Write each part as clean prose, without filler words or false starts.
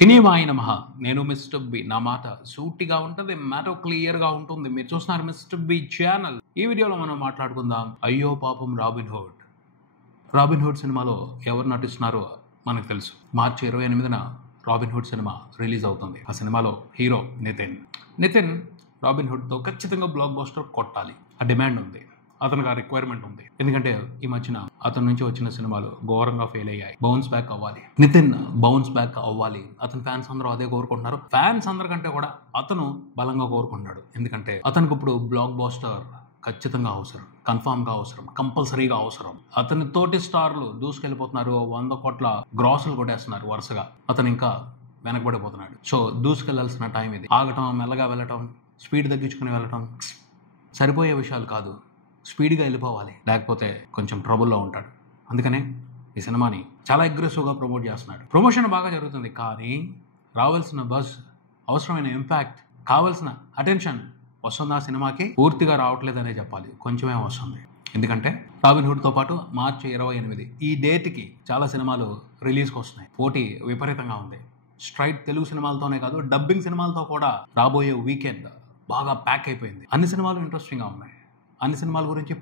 సినిమాయి నమః. నేను mister B. నా మాట సూటిగా ఉంటుంది, మ్యాటర్ క్లియర్ గా ఉంటుంది. మీరు చూస్తున్నారు మిస్టర్ బి ఛానల్. ఈ వీడియోలో మనం మాట్లాడుకుందాం అయ్యో పాపం రాబిన్ హుడ్. రాబిన్ హుడ్ సినిమాలో ఎవరు నటిస్తున్నారో మనకు తెలుసు. మార్చి 28న రాబిన్ హుడ్ సినిమా రిలీజ్ అవుతుంది. ఆ సినిమాలో హీరో నితిన్ రాబిన్ హుడ్ తో ఖచ్చితంగా బ్లాక్ బస్టర్ కొట్టాలి. ఆ డిమాండ్ ఉంది, అతనికి ఆ రిక్వైర్మెంట్ ఉంది. ఎందుకంటే ఈ మధ్యన అతని నుంచి వచ్చిన సినిమాలు ఘోరంగా ఫెయిల్ అయ్యాయి. బౌన్స్ బ్యాక్ అవ్వాలి, నితిన్ బౌన్స్ బ్యాక్ అవ్వాలి. అతని ఫ్యాన్స్ అందరూ అదే కోరుకుంటున్నారు. ఫ్యాన్స్ అందరికంటే కూడా అతను బలంగా కోరుకుంటున్నాడు. ఎందుకంటే అతనికి ఇప్పుడు బ్లాక్ బస్టర్ ఖచ్చితంగా అవసరం, కన్ఫామ్ గా అవసరం, కంపల్సరీగా అవసరం. అతని తోటి స్టార్లు దూసుకెళ్ళిపోతున్నారు, 100 కోట్ల గ్రాసులు కొట్టేస్తున్నారు వరుసగా. అతను ఇంకా వెనకబడిపోతున్నాడు. సో దూసుకెళ్లాల్సిన టైం ఇది. ఆగటం, మెల్లగా వెళ్ళటం, స్పీడ్ తగ్గించుకుని వెళ్ళటం సరిపోయే విషయాలు కాదు. స్పీడ్గా వెళ్ళిపోవాలి, లేకపోతే కొంచెం ట్రబుల్లో ఉంటాడు. అందుకనే ఈ సినిమాని చాలా అగ్రెసివ్గా ప్రమోట్ చేస్తున్నాడు. ప్రమోషన్ బాగా జరుగుతుంది, కానీ రావాల్సిన బజ్, అవసరమైన ఇంపాక్ట్, కావాల్సిన అటెన్షన్ వస్తుందా సినిమాకి? పూర్తిగా రావట్లేదనే చెప్పాలి, కొంచెమే వస్తుంది. ఎందుకంటే రాబిన్ హుడ్తో పాటు మార్చి 28 ఈ డేట్కి చాలా సినిమాలు రిలీజ్కి వస్తున్నాయి. పోటీ విపరీతంగా ఉంది. స్ట్రైట్ తెలుగు సినిమాలతోనే కాదు, డబ్బింగ్ సినిమాలతో కూడా రాబోయే వీకెండ్ బాగా ప్యాక్ అయిపోయింది. అన్ని సినిమాలు ఇంట్రెస్టింగ్గా ఉన్నాయి. అన్ని సినిమాల గురించి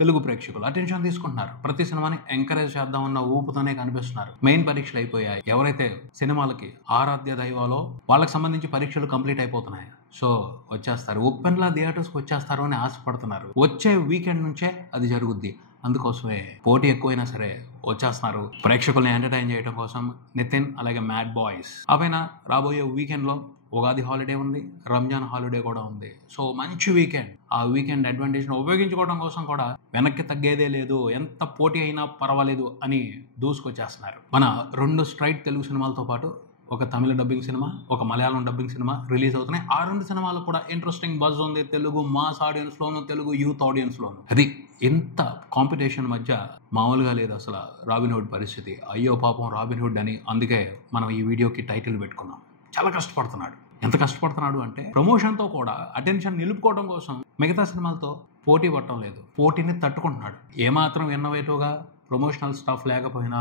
తెలుగు ప్రేక్షకులు అటెన్షన్ తీసుకుంటున్నారు. ప్రతి సినిమాని ఎంకరేజ్ చేద్దామన్న ఊపుతోనే కనిపిస్తున్నారు. మెయిన్ పరీక్షలు అయిపోయాయి. ఎవరైతే సినిమాలకి ఆరాధ్య దైవాలో వాళ్ళకి సంబంధించి పరీక్షలు కంప్లీట్ అయిపోతున్నాయి. సో వచ్చేస్తారు, ఓపెన్లా థియేటర్స్కి వచ్చేస్తారు అని ఆశపడుతున్నారు. వచ్చే వీకెండ్ నుంచే అది జరుగుద్ది. అందుకోసమే పోటీ ఎక్కువైనా సరే వచ్చేస్తున్నారు ప్రేక్షకుల్ని ఎంటర్టైన్ చేయడం కోసం నితిన్, అలాగే మ్యాడ్ బాయ్స్. అవైనా రాబోయే వీకెండ్లో ఉగాది హాలిడే ఉంది, రంజాన్ హాలిడే కూడా ఉంది. సో మంచి వీకెండ్. ఆ వీకెండ్ అడ్వాంటేజ్ను ఉపయోగించుకోవడం కోసం కూడా వెనక్కి తగ్గేదే లేదు, ఎంత పోటీ అయినా పర్వాలేదు అని దూసుకొచ్చేస్తున్నారు. మన 2 స్ట్రైట్ తెలుగు సినిమాలతో పాటు ఒక తమిళ డబ్బింగ్ సినిమా, ఒక మలయాళం డబ్బింగ్ సినిమా రిలీజ్ అవుతున్నాయి. ఆ 2 సినిమాలు కూడా ఇంట్రెస్టింగ్ బజ్ ఉంది. తెలుగు మాస్ ఆడియన్స్లోను, తెలుగు యూత్ ఆడియన్స్లోను. అది ఇంత కాంపిటీషన్ మధ్య మామూలుగా లేదు అసలు రాబిన్ హుడ్ పరిస్థితి. అయ్యో పాపం రాబిన్ హుడ్ అని అందుకే మనం ఈ వీడియోకి టైటిల్ పెట్టుకున్నాం. చాలా కష్టపడుతున్నాడు. ఎంత కష్టపడుతున్నాడు అంటే ప్రమోషన్తో కూడా అటెన్షన్ నిలుపుకోవడం కోసం మిగతా సినిమాలతో పోటీ పడటం లేదు, పోటీని తట్టుకుంటున్నాడు. ఏమాత్రం ఇన్నోవేటివ్గా ప్రమోషనల్ స్టఫ్ లేకపోయినా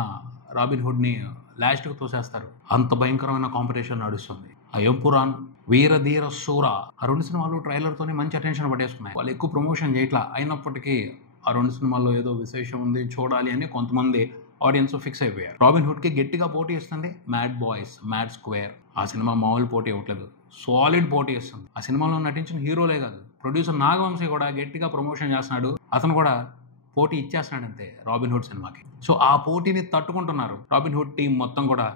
రాబిన్ హుడ్ని లాస్ట్కి తోసేస్తారు. అంత భయంకరమైన కాంపిటీషన్ నడుస్తుంది. అయంపురాన్, వీరధీర శూర, ఆ 2 సినిమాలు ట్రైలర్తోనే మంచి అటెన్షన్ పట్టేసుకున్నాయి. వాళ్ళు ఎక్కువ ప్రమోషన్ చేయట్లా, అయినప్పటికీ ఆ 2 సినిమాల్లో ఏదో విశేషం ఉంది, చూడాలి అని కొంతమంది ఆడియన్స్ ఫిక్స్ అయిపోయారు. రాబిన్ హుడ్కి గట్టిగా పోటీ ఇస్తుంది మ్యాడ్ బాయ్స్, మ్యాడ్ స్క్వేర్. ఆ సినిమా మామూలు పోటీ ఇవ్వట్లేదు, సాలిడ్ పోటీ ఇస్తుంది. ఆ సినిమాలో నటించిన హీరోలే కాదు, ప్రొడ్యూసర్ నాగవంశీ కూడా గట్టిగా ప్రమోషన్ చేస్తున్నాడు. అతను కూడా పోటీ ఇచ్చేస్తున్నాడు అంతే రాబిన్ హుడ్ సినిమాకి. సో ఆ పోటీని తట్టుకుంటున్నారు రాబిన్ హుడ్ టీం మొత్తం కూడా,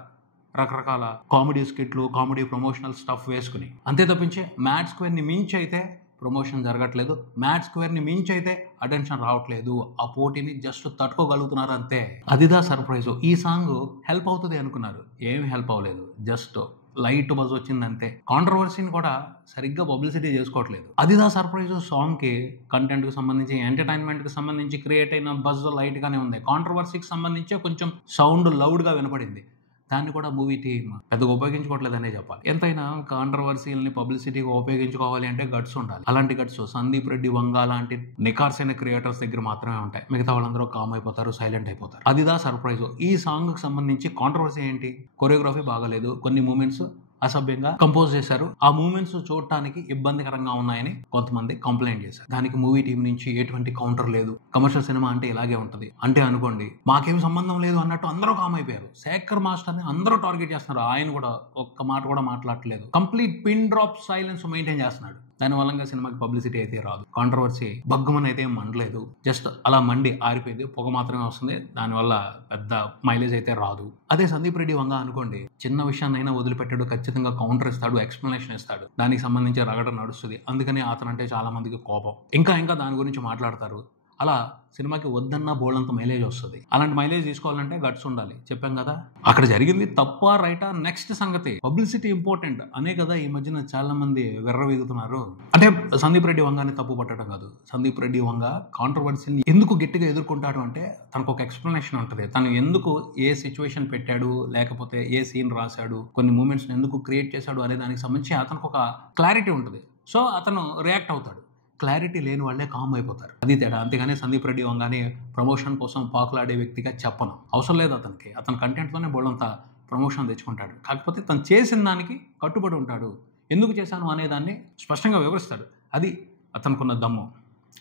రకరకాల కామెడీ స్కిట్లు, కామెడీ ప్రమోషనల్ స్టఫ్ వేసుకుని. అంతే తప్పించి మ్యాడ్ స్క్వేర్ని మించి అయితే ప్రమోషన్ జరగట్లేదు, మ్యాడ్ స్క్వేర్ని మించి అయితే అటెన్షన్ రావట్లేదు. ఆ పోటీని జస్ట్ తట్టుకోగలుగుతున్నారు అంతే. అదిదా సర్ప్రైజ్. ఈ సాంగ్ హెల్ప్ అవుతుంది అనుకున్నారు, ఏమి హెల్ప్ అవ్వలేదు. జస్ట్ లైట్ బజ్ వచ్చింది అంతే. కాంట్రవర్సీని కూడా సరిగ్గా పబ్లిసిటీ చేసుకోవట్లేదు. అదిదా సర్ప్రైజ్ సాంగ్కి కంటెంట్కి సంబంధించి, ఎంటర్టైన్మెంట్కి సంబంధించి క్రియేట్ అయిన బజ్ లైట్గానే ఉంది. కాంట్రవర్సీకి సంబంధించి కొంచెం సౌండ్ లౌడ్గా వినపడింది. దాన్ని కూడా మూవీ టీమ్ పెద్దగా ఉపయోగించుకోవట్లేదనే చెప్పాలి. ఎంతైనా కాంట్రవర్సీలని పబ్లిసిటీగా ఉపయోగించుకోవాలి అంటే గట్స్ ఉండాలి. అలాంటి గట్స్ సందీప్ రెడ్డి వంగ లాంటి నికార్సైన క్రియేటర్స్ దగ్గర మాత్రమే ఉంటాయి. మిగతా వాళ్ళందరూ కామ్ అయిపోతారు, సైలెంట్ అయిపోతారు. అదిదా సర్ప్రైజ్. ఈ సాంగ్కి సంబంధించి కాంట్రవర్సీ ఏంటి? కొరియోగ్రఫీ బాగలేదు, కొన్ని మూమెంట్స్ అసభ్యంగా కంపోజ్ చేశారు, ఆ మూమెంట్స్ చూడటానికి ఇబ్బందికరంగా ఉన్నాయని కొంతమంది కంప్లైంట్ చేశారు. దానికి మూవీ టీం నుంచి ఎటువంటి కౌంటర్ లేదు. కమర్షియల్ సినిమా అంటే ఇలాగే ఉంటది అంటే అనుకోండి, మాకేం సంబంధం లేదు అన్నట్టు అందరూ కామ్ అయిపోయారు. శేఖర్ మాస్టర్ని అందరూ టార్గెట్ చేస్తున్నారు, ఆయన కూడా ఒక్క మాట కూడా మాట్లాడట్లేదు. Complete pin drop silence maintain చేస్తున్నాడు. దాని వల్ల సినిమాకి పబ్లిసిటీ అయితే రాదు, కాంట్రవర్సీ బగ్గుమని అయితే మండలేదు. జస్ట్ అలా మండి ఆరిపోయింది, పొగ మాత్రమే వస్తుంది. దానివల్ల పెద్ద మైలేజ్ అయితే రాదు. అదే సందీప్ రెడ్డి వంగ అనుకోండి, చిన్న విషయాన్నైనా వదిలిపెట్టాడు, ఖచ్చితంగా కౌంటర్ ఇస్తాడు, ఎక్స్ప్లెనేషన్ ఇస్తాడు, దానికి సంబంధించి రగడ నడుస్తుంది. అందుకని అతనంటే చాలా మందికి కోపం. ఇంకా దాని గురించి మాట్లాడతారు. అలా సినిమాకి వద్దన్నా బోల్డంత మైలేజ్ వస్తుంది. అలాంటి మైలేజ్ తీసుకోవాలంటే గట్స్ ఉండాలి. చెప్పాం కదా, అక్కడ జరిగింది తప్పా రైటా నెక్స్ట్ సంగతి. పబ్లిసిటీ ఇంపార్టెంట్ అనే కదా ఈ మధ్యన చాలా మంది వెర్రవీగుతున్నారు. అంటే సందీప్ రెడ్డి వంగాని తప్పు పట్టడం కాదు, సందీప్ రెడ్డి వంగ కాంట్రవర్సీని ఎందుకు గట్టిగా ఎదుర్కొంటాడు అంటే తనకు ఒక ఎక్స్ప్లెనేషన్ ఉంటుంది. తను ఎందుకు ఏ సిచ్యువేషన్ పెట్టాడు, లేకపోతే ఏ సీన్ రాశాడు, కొన్ని మూమెంట్స్ ఎందుకు క్రియేట్ చేశాడు అనే దానికి సంబంధించి అతనికి ఒక క్లారిటీ ఉంటుంది. సో అతను రియాక్ట్ అవుతాడు. క్లారిటీ లేని వాళ్ళే కామ్ అయిపోతారు, అది తేడా. అంతేగాని సందీప్ రెడ్డి వంగానే ప్రమోషన్ కోసం పాకులాడే వ్యక్తిగా చెప్పను, అవసరం లేదు అతనికి. అతని కంటెంట్లోనే బోళ్ళంతా ప్రమోషన్ తెచ్చుకుంటాడు. కాకపోతే తను చేసిన దానికి కట్టుబడి ఉంటాడు. ఎందుకు చేశాను అనేదాన్ని స్పష్టంగా వివరిస్తాడు. అది అతనుకున్న దమ్ము.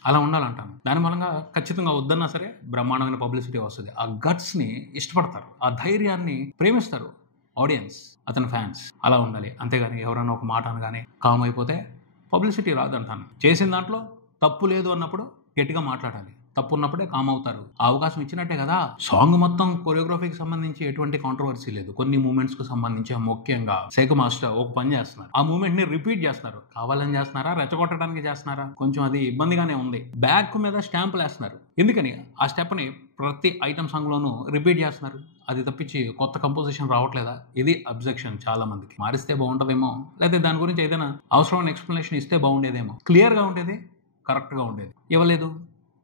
అలా ఉండాలంటాను. దాని మూలంగా ఖచ్చితంగా వద్దన్నా సరే బ్రహ్మాండమైన పబ్లిసిటీ వస్తుంది. ఆ గట్స్ని ఇష్టపడతారు, ఆ ధైర్యాన్ని ప్రేమిస్తారు ఆడియన్స్, అతని ఫ్యాన్స్. అలా ఉండాలి. అంతేగాని ఎవరైనా ఒక మాట అనగానే కామ్ అయిపోతే పబ్లిసిటీ రాదంటాను. చేసిన దాంట్లో తప్పు లేదు అన్నప్పుడు గట్టిగా మాట్లాడాలి. తప్పు ఉన్నప్పుడే కామ్ అవుతారు. ఆ అవకాశం ఇచ్చినట్టే కదా. సాంగ్ మొత్తం కొరియోగ్రఫీకి సంబంధించి ఎటువంటి కాంట్రవర్సీ లేదు. కొన్ని మూమెంట్స్ కు సంబంధించి ముఖ్యంగా శేఖ మాస్టర్ ఒక పని చేస్తున్నారు. ఆ మూమెంట్ ని రిపీట్ చేస్తున్నారు. కావాలని చేస్తున్నారా, రెచ్చగొట్టడానికి చేస్తున్నారా? కొంచెం అది ఇబ్బందిగానే ఉంది. బ్యాక్ మీద స్టాంపులు వేస్తున్నారు. ఎందుకని ఆ స్టెప్ ని ప్రతి ఐటమ్ సాంగ్ లోనూ రిపీట్ చేస్తున్నారు? అది తప్పించి కొత్త కంపోజిషన్ రావట్లేదా? ఇది అబ్జెక్షన్ చాలా మందికి. మారిస్తే బాగుంటుందేమో, లేకపోతే దాని గురించి ఏదైనా అవసరమైన ఎక్స్ప్లెనేషన్ ఇస్తే బాగుండేదేమో. క్లియర్ గా ఉండేది, కరెక్ట్ గా ఉండేది. ఇవ్వలేదు,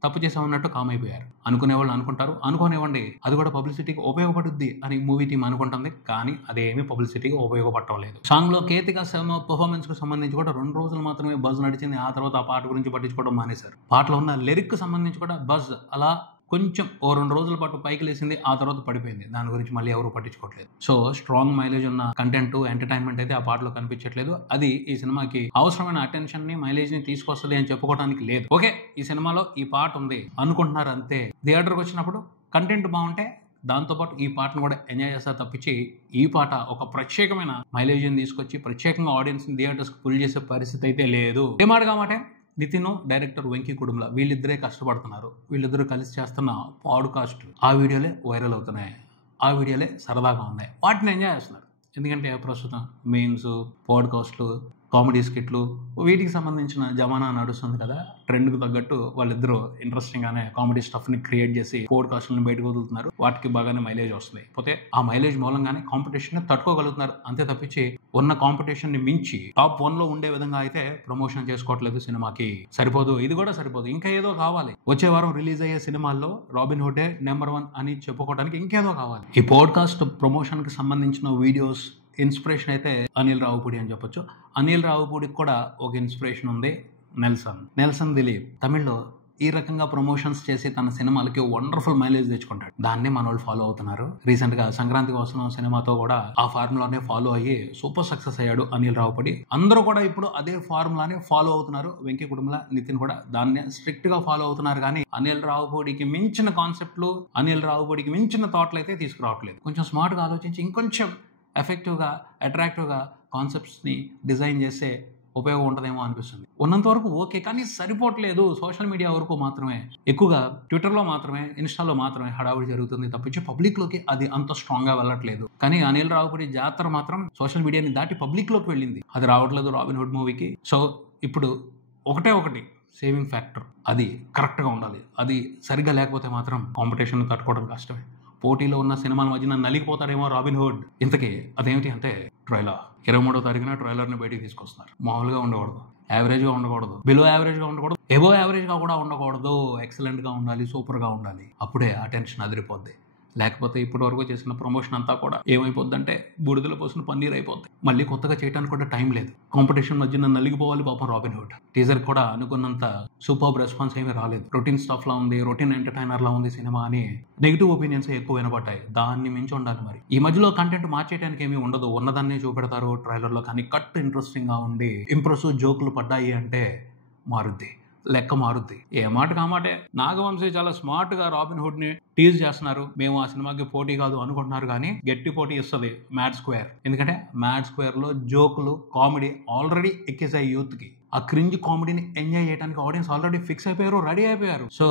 తప్పు చేసామన్నట్టు కామ్ అయిపోయారు. అనుకునే వాళ్ళు అనుకుంటారు, అనుకోనివ్వండి, అది కూడా పబ్లిసిటీకి ఉపయోగపడుద్ది అని మూవీ టీం అనుకుంటుంది. కానీ అదేమీ పబ్లిసిటీకి ఉపయోగపడటం లేదు. సాంగ్ లో కేతిక శర్మ పర్ఫార్మెన్స్ కు సంబంధించి కూడా 2 రోజులు మాత్రమే బజ్ నడిచింది. ఆ తర్వాత ఆ పాట గురించి పట్టించుకోవడం మానేశారు. పాటలో ఉన్న లిరిక్ కు సంబంధించి కూడా బజ్ అలా కొంచెం ఓ 2 రోజుల పాటు పైకి లేసింది, ఆ తర్వాత పడిపోయింది. దాని గురించి మళ్ళీ ఎవరు పట్టించుకోవట్లేదు. సో స్ట్రాంగ్ మైలేజ్ ఉన్న కంటెంట్, ఎంటర్టైన్మెంట్ అయితే ఆ పాటలో కనిపించట్లేదు. అది ఈ సినిమాకి అవసరమైన అటెన్షన్ ని, మైలేజ్ ని తీసుకొస్తుంది అని చెప్పుకోవడానికి లేదు. ఓకే, ఈ సినిమాలో ఈ పాట ఉంది అనుకుంటున్నారు అంతే. థియేటర్కి వచ్చినప్పుడు కంటెంట్ బాగుంటే దాంతోపాటు ఈ పాటను కూడా ఎంజాయ్ చేస్తా తప్పించి ఈ పాట ఒక ప్రత్యేకమైన మైలేజ్ ని తీసుకొచ్చి ప్రత్యేకంగా ఆడియన్స్ ని థియేటర్స్ పుల్ చేసే పరిస్థితి అయితే లేదు. ఏమాటగా మాట నితిన్, డైరెక్టర్ వెంకీ కుడుముల వీళ్ళిద్దరే కష్టపడుతున్నారు. వీళ్ళిద్దరూ కలిసి చేస్తున్న పాడ్కాస్ట్ ఆ వీడియోలే వైరల్ అవుతున్నాయి. ఆ వీడియోలే సరదాగా ఉన్నాయి. వాటిని ఎంజాయ్ చేస్తున్నారు. ఎందుకంటే ప్రస్తుతం మీమ్స్, పాడ్కాస్ట్లు, కామెడీ స్కిట్లు వీటికి సంబంధించిన జమానా నడుస్తుంది కదా. ట్రెండ్కు తగ్గట్టు వాళ్ళిద్దరూ ఇంట్రెస్టింగ్గానే కామెడీ స్టఫ్ని క్రియేట్ చేసి పాడ్కాస్ట్లను బయటకు వదులుతున్నారు. వాటికి బాగానే మైలేజ్ వస్తుంది. పోతే ఆ మైలేజ్ మూలంగానే కాంపిటీషన్ తట్టుకోగలుగుతున్నారు. అంతే తప్పించి ఉన్న కాంపిటీషన్ ని మించి టాప్ 1లో ఉండే విధంగా అయితే ప్రమోషన్ చేసుకోవట్లేదు. సినిమాకి సరిపోదు, ఇది కూడా సరిపోదు, ఇంకా ఏదో కావాలి. వచ్చే వారం రిలీజ్ అయ్యే సినిమాల్లో రాబిన్ హుడ్ నెంబర్ 1 అని చెప్పుకోవడానికి ఇంకేదో కావాలి. ఈ పాడ్కాస్ట్ ప్రమోషన్ కి సంబంధించిన వీడియోస్ ఇన్స్పిరేషన్ అయితే అనిల్ రావుపూడి అని చెప్పొచ్చు. అనిల్ రావుపూడికి కూడా ఒక ఇన్స్పిరేషన్ ఉంది, నెల్సన్ దిలీప్. తమిళ్లో ఈ రకంగా ప్రమోషన్స్ చేసి తన సినిమాలకి వండర్ఫుల్ మైలేజ్ తెచ్చుకుంటాడు. దాన్నే మన వాళ్ళు ఫాలో అవుతున్నారు. రీసెంట్ గా సంక్రాంతికి వస్తున్న సినిమాతో కూడా ఆ ఫార్ములానే ఫాలో అయ్యి సూపర్ సక్సెస్ అయ్యాడు అనిల్ రావుపూడి. అందరూ కూడా ఇప్పుడు అదే ఫార్ములానే ఫాలో అవుతున్నారు. వెంకీ కుటుంబల, నితిన్ కూడా దాన్నే స్ట్రిక్ట్ గా ఫాలో అవుతున్నారు. కానీ అనిల్ రావుపూడికి మించిన కాన్సెప్ట్లు, అనిల్ రావుపూడికి మించిన థాట్లు అయితే తీసుకురావట్లేదు. కొంచెం స్మార్ట్ గా ఆలోచించి ఇంకొంచెం ఎఫెక్టివ్గా, అట్రాక్టివ్గా కాన్సెప్ట్స్ని డిజైన్ చేస్తే ఉపయోగం ఉంటుందేమో అనిపిస్తుంది. ఉన్నంత వరకు ఓకే, కానీ సరిపోవట్లేదు. సోషల్ మీడియా వరకు మాత్రమే, ఎక్కువగా ట్విట్టర్లో మాత్రమే, ఇన్స్టాలో మాత్రమే హడావుడి జరుగుతుంది తప్పించి పబ్లిక్లోకి అది అంత స్ట్రాంగ్గా వెళ్ళట్లేదు. కానీ అనిల్ రావుపూడి జాతర మాత్రం సోషల్ మీడియాని దాటి పబ్లిక్లోకి వెళ్ళింది. అది రావట్లేదు రాబిన్ హుడ్ మూవీకి. సో ఇప్పుడు ఒకటి సేవింగ్ ఫ్యాక్టర్, అది కరెక్ట్గా ఉండాలి. అది సరిగ్గా లేకపోతే మాత్రం కాంపిటీషన్ తట్టుకోవడం కష్టమే. పోటీలో ఉన్న సినిమాల మధ్యన నలిగిపోతాడేమో రాబిన్ హుడ్. ఇంతకీ అదేమిటి అంటే ట్రైలర్. 23వ తారీఖున ట్రైలర్ని బయటికి తీసుకొస్తున్నారు. మామూలుగా ఉండకూడదు, యావరేజ్గా ఉండకూడదు, బిలో యావరేజ్గా ఉండకూడదు, ఎబో యావరేజ్గా కూడా ఉండకూడదు. ఎక్సలెంట్గా ఉండాలి, సూపర్గా ఉండాలి. అప్పుడే ఆ టెన్షన్ అదిరిపోద్ది. లేకపోతే ఇప్పటి వరకు చేసిన ప్రమోషన్ అంతా కూడా ఏమైపోద్దంటే బూడిదలో పోసిన పన్నీర్ అయిపోద్ది. మళ్ళీ కొత్తగా చేయడానికి కూడా టైం లేదు. కాంపిటీషన్ మధ్యన నలిగిపోవాలి పాపం రాబిన్ హుడ్. టీజర్ కూడా అనుకున్నంత సూపర్ రెస్పాన్స్ ఏమీ రాలేదు. రొటీన్ స్టఫ్ లా ఉంది, రొటీన్ ఎంటర్టైనర్ లా ఉంది సినిమా అని నెగిటివ్ ఒపీనియన్స్ ఎక్కువ వినబడ్డాయి. దాన్ని మించి ఉండాలి మరి. ఈ మధ్యలో కంటెంట్ మార్చేయడానికి ఏమీ ఉండదు, ఉన్నదాన్ని చూపెడతారు ట్రైలర్ లో. కానీ కట్ ఇంట్రెస్టింగ్ గా ఉండి ఇంప్రెసివ్ జోకులు పడ్డాయి అంటే మారుద్ది, లెక్క మారుద్ది. ఏ మాట కామాటే నాగవంశీ చాలా స్మార్ట్ గా రాబిన్ హుడ్ ని టీజ్ చేస్తున్నారు. మేము ఆ సినిమాకి పోటీ కాదు అనుకుంటున్నారు, కానీ గట్టి పోటీ ఇస్తుంది మ్యాడ్ స్క్వేర్. ఎందుకంటే మ్యాడ్ స్క్వేర్ లో జోకులు, కామెడీ ఆల్రెడీ ఎక్కేసాయి యూత్ కి. ఆ క్రింజ్ కామెడీని ఎంజాయ్ చేయడానికి ఆడియన్స్ ఆల్రెడీ ఫిక్స్ అయిపోయారు, రెడీ అయిపోయారు. సో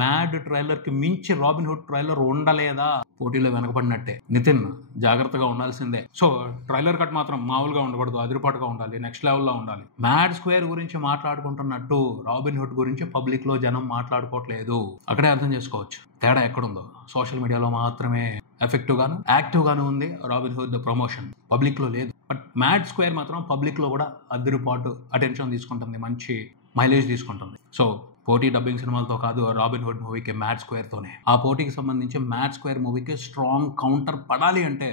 మ్యాడ్ ట్రైలర్ కి మించి రాబిన్ హుడ్ ట్రైలర్ ఉండలేదా? పోటీలో వెనకబడినట్టే. నితిన్ జాగ్రత్తగా ఉండాల్సిందే. సో ట్రైలర్ కట్ మాత్రం మామూలుగా ఉండకూడదు, అదిరిపాటుగా ఉండాలి, నెక్స్ట్ లెవెల్లో ఉండాలి. మ్యాడ్ స్క్వేర్ గురించి మాట్లాడుకుంటున్నట్టు రాబిన్ హుడ్ గురించి పబ్లిక్ లో జనం మాట్లాడుకోవట్లేదు. అక్కడే అర్థం చేసుకోవచ్చు తేడా ఎక్కడుందో. సోషల్ మీడియాలో మాత్రమే ఎఫెక్టివ్ గాను, యాక్టివ్ గాను ఉంది రాబిన్ హుడ్ ప్రమోషన్, పబ్లిక్ లో లేదు. బట్ మ్యాడ్ స్క్వేర్ మాత్రం పబ్లిక్ లో కూడా అదిరిపాటు అటెన్షన్ తీసుకుంటుంది, మంచి మైలేజ్ తీసుకుంటుంది. సో పోటీ డబ్బింగ్ సినిమాలతో కాదు, రాబిన్ హుడ్ మూవీకి మ్యాడ్ స్క్వేర్ తోనే. ఆ పోటీకి సంబంధించి మ్యాడ్ స్క్వేర్ మూవీకి స్ట్రాంగ్ కౌంటర్ పడాలి అంటే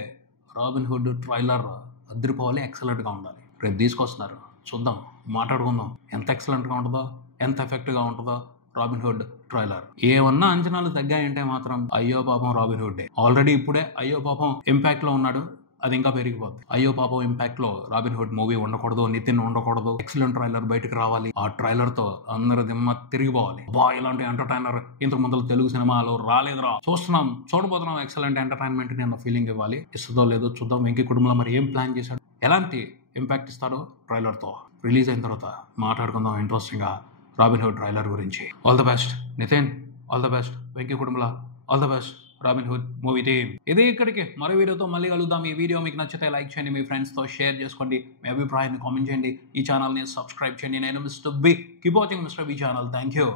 రాబిన్ హుడ్ ట్రైలర్ అదిరిపోవాలి, ఎక్సలెంట్ గా ఉండాలి. రేపు తీసుకొస్తున్నారు, చూద్దాం, మాట్లాడుకుందాం. ఎంత ఎక్సలెంట్ గా ఉంటుందో, ఎంత ఎఫెక్టివ్ గా ఉంటుందో రాబిన్ హుడ్ ట్రైలర్. ఏమన్నా అంచనాలు తగ్గాయంటే మాత్రం అయ్యో పాపం రాబిన్ హుడ్. ఆల్రెడీ ఇప్పుడే అయ్యో పాపం ఇంపాక్ట్ లో ఉన్నాడు, అది ఇంకా పెరిగిపోద్ది. అయ్యో పాపం ఇంపాక్ట్ లో రాబిన్ హుడ్ మూవీ ఉండకూడదు, నితిన్ ఉండకూడదు, ఎక్సలెంట్ ట్రైలర్ బయటకు రావాలి, ఆ ట్రైలర్ తో అందరు దిమ్మ తిరిగిపోవాలి. ఇలాంటి ఎంటర్టైనర్ ఇంతకు ముందు తెలుగు సినిమాలో రాలేదురా, చూడబోతున్నాం ఎక్సలెంట్ ఎంటర్టైన్మెంట్ ని అన్న ఫీలింగ్ ఇవ్వాలి. ఇస్తుందో లేదో చూద్దాం. వెంకీ కుటుంబంలో మరి ఏం ప్లాన్ చేశాడు, ఎలాంటి ఇంపాక్ట్ ఇస్తాడో ట్రైలర్ తో రిలీజ్ అయిన తర్వాత మాట్లాడుకుందాం ఇంట్రెస్టింగ్ గా రాబిన్ హుడ్ ట్రైలర్ గురించి. All the best Nithiin, all the best Venky Kudumula, all the best Robin Hood movie team. ఇదే ఇక్కడికి మరో వీడియోతో మళ్ళీ కలుద్దాం. ఈ వీడియో మీకు నచ్చితే లైక్ చేయండి, మీ ఫ్రెండ్స్ తో షేర్ చేసుకోండి, మీ అభిప్రాయాన్ని కామెంట్ చేయండి, ఈ ఛానల్ ని సబ్స్క్రైబ్ చేయండి. నేను mister B. Keep watching mister B channel. Thank you.